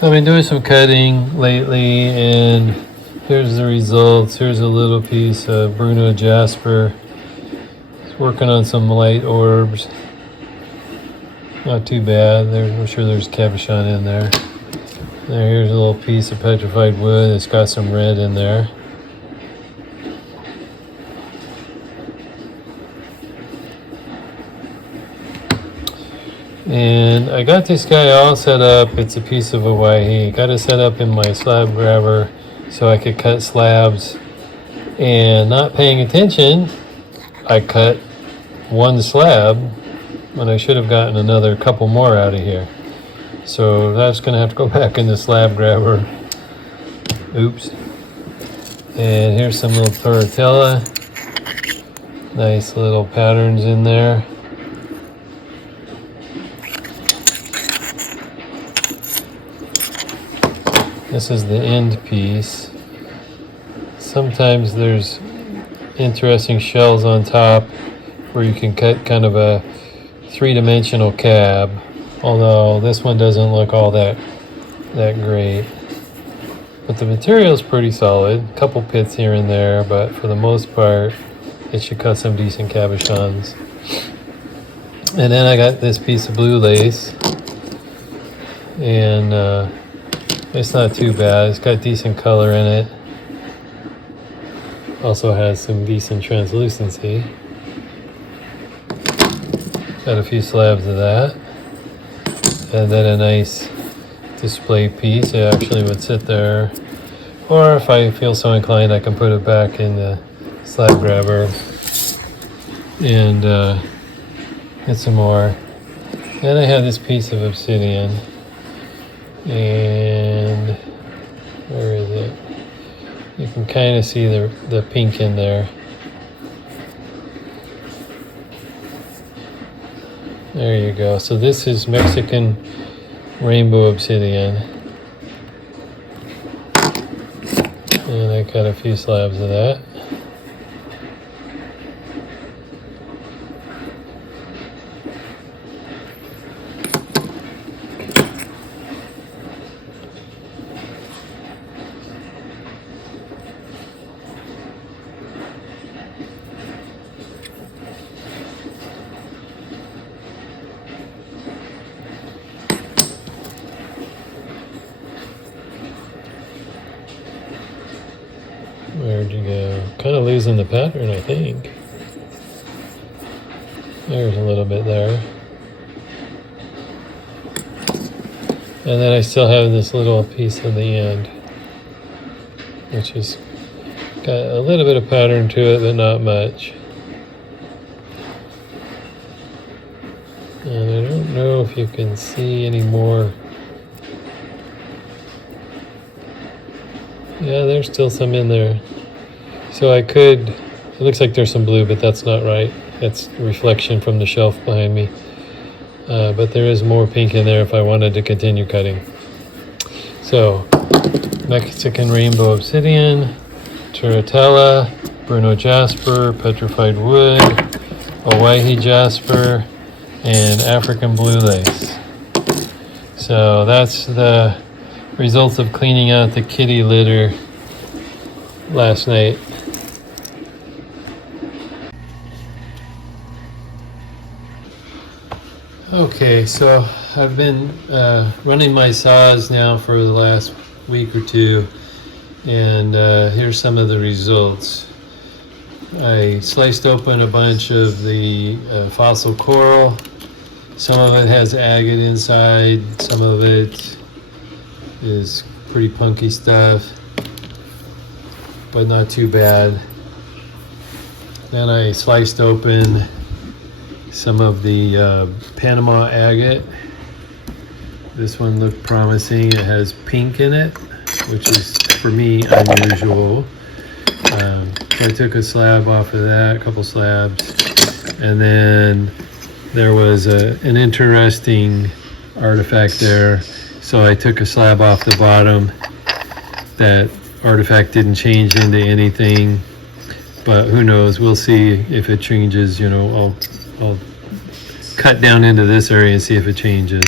So I've been doing some cutting lately, and here's the results. Here's a little piece of Bruno Jasper. It's working on some light orbs. Not too bad. I'm sure there's cabochon in there. Here's a little piece of petrified wood. It's got some red in there. And I got this guy all set up. It's a piece of Hawaii. Got it set up in my slab grabber so I could cut slabs. And not paying attention, I cut one slab when I should have gotten another couple more out of here. So that's going to have to go back in the slab grabber. Oops. And here's some little tortilla. Nice little patterns in there. This is the end piece. Sometimes there's interesting shells on top where you can cut kind of a three-dimensional cab, although this one doesn't look all that great. But the material is pretty solid. A couple pits here and there, but for the most part, it should cut some decent cabochons. And then I got this piece of blue lace, and it's not too bad. It's got decent color in it. Also has some decent translucency. Got a few slabs of that. And then a nice display piece. It actually would sit there. Or if I feel so inclined, I can put it back in the slab grabber and get some more. Then I have this piece of obsidian. And where is it? You can kind of see the pink in there. There you go. So this is Mexican rainbow obsidian. And I got a few slabs of that. Where'd you go? Kind of losing the pattern, I think. There's a little bit there. And then I still have this little piece at the end, which has got a little bit of pattern to it, but not much. And I don't know if you can see any more. Yeah, there's still some in there. So I could, it looks like there's some blue, but that's not right. That's reflection from the shelf behind me. But there is more pink in there if I wanted to continue cutting. So, Mexican rainbow obsidian, turritella, Bruno Jasper, petrified wood, Hawaii Jasper, and African blue lace. So that's the results of cleaning out the kitty litter last night. Okay, so I've been running my saws now for the last week or two, and here's some of the results. I sliced open a bunch of the fossil coral. Some of it has agate inside, some of it is pretty punky stuff, but not too bad. Then I sliced open some of the Panama agate. This one looked promising. It has pink in it, which is, for me, unusual. So I took a slab off of that, a couple slabs, and then there was an interesting artifact there. So I took a slab off the bottom. That artifact didn't change into anything, but who knows? We'll see if it changes. You know, I'll cut down into this area and see if it changes.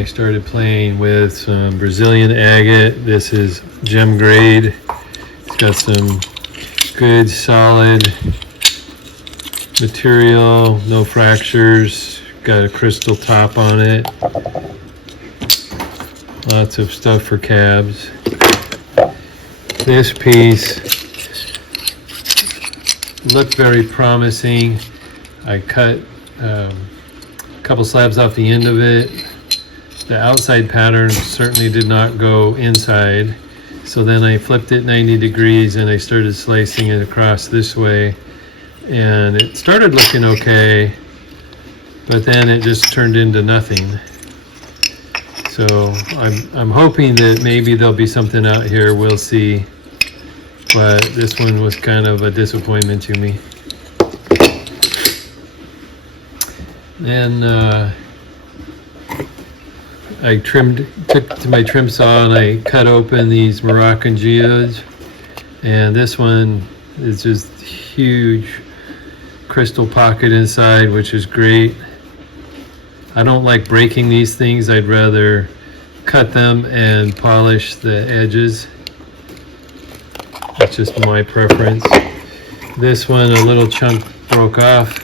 I started playing with some Brazilian agate. This is gem grade. It's got some good solid material, no fractures, got a crystal top on it. Lots of stuff for cabs. This piece looked very promising. I cut a couple slabs off the end of it. The outside pattern certainly did not go inside. So then I flipped it 90 degrees and I started slicing it across this way. And it started looking okay, but then it just turned into nothing. So I'm hoping that maybe there'll be something out here, we'll see. But this one was kind of a disappointment to me. Then I took to my trim saw and I cut open these Moroccan geodes. And this one is just huge crystal pocket inside, which is great. I don't like breaking these things. I'd rather cut them and polish the edges. That's just my preference. This one, a little chunk broke off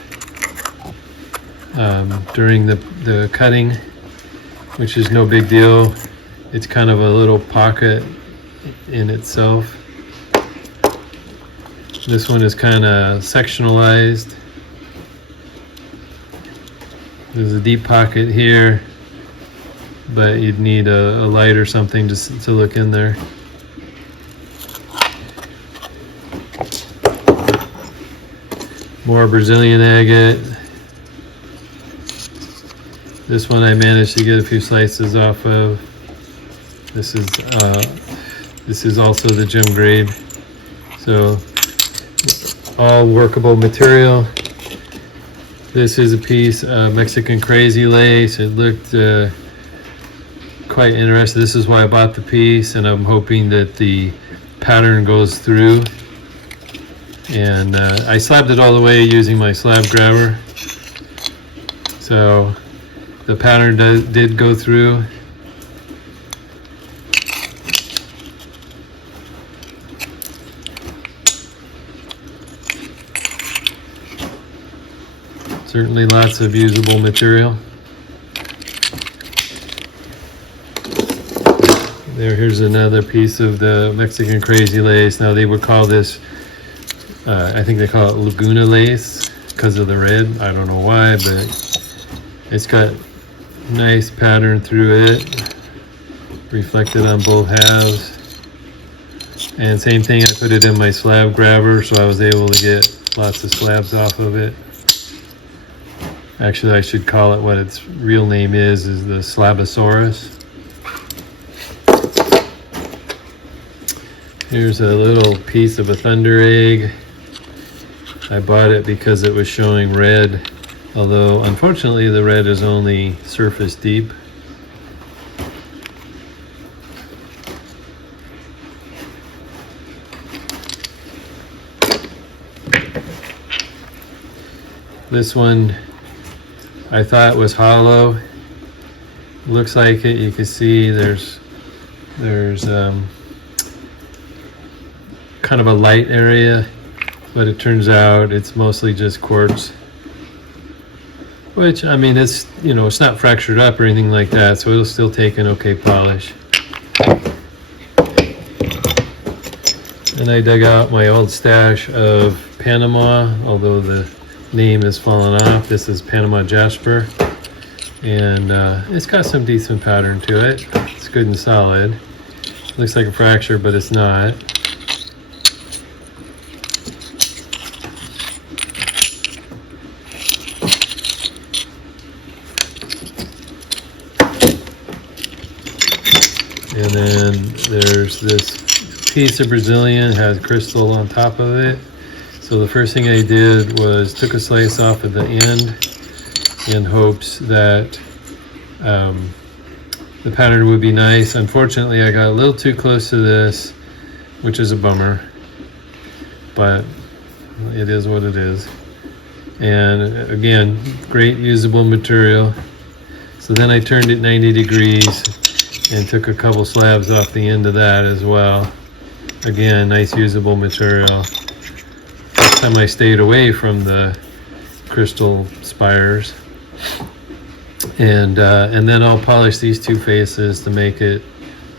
during the cutting, which is no big deal. It's kind of a little pocket in itself. This one is kind of sectionalized. There's a deep pocket here, but you'd need a light or something to look in there. More Brazilian agate. This one I managed to get a few slices off of. This is also the gem grade. So all workable material. This is a piece of Mexican crazy lace. It looked quite interesting. This is why I bought the piece, and I'm hoping that the pattern goes through. And I slabbed it all the way using my slab grabber. So the pattern did go through. Certainly lots of usable material. Here's another piece of the Mexican crazy lace. Now they would call this, I think they call it Laguna lace because of the red. I don't know why, but it's got nice pattern through it, reflected on both halves. And same thing, I put it in my slab grabber, so I was able to get lots of slabs off of it. Actually, I should call it what its real name is the Slabosaurus. Here's a little piece of a thunder egg. I bought it because it was showing red, although unfortunately the red is only surface deep. This one I thought was hollow. Looks like it. You can see there's kind of a light area, but it turns out it's mostly just quartz. Which, I mean, it's, you know, it's not fractured up or anything like that, so it'll still take an okay polish. And I dug out my old stash of Panama, although the name has fallen off. This is Panama Jasper, and it's got some decent pattern to it. It's good and solid. Looks like a fracture, but it's not. And then there's this piece of Brazilian, has crystal on top of it. So the first thing I did was took a slice off at the end in hopes that the pattern would be nice. Unfortunately, I got a little too close to this, which is a bummer, but it is what it is. And again, great usable material. So then I turned it 90 degrees and took a couple slabs off the end of that as well. Again, nice usable material. This time I stayed away from the crystal spires. And then I'll polish these two faces to make it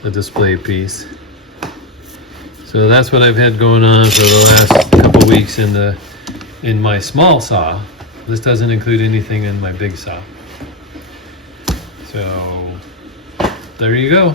a display piece. So that's what I've had going on for the last couple weeks in my small saw. This doesn't include anything in my big saw. So there you go.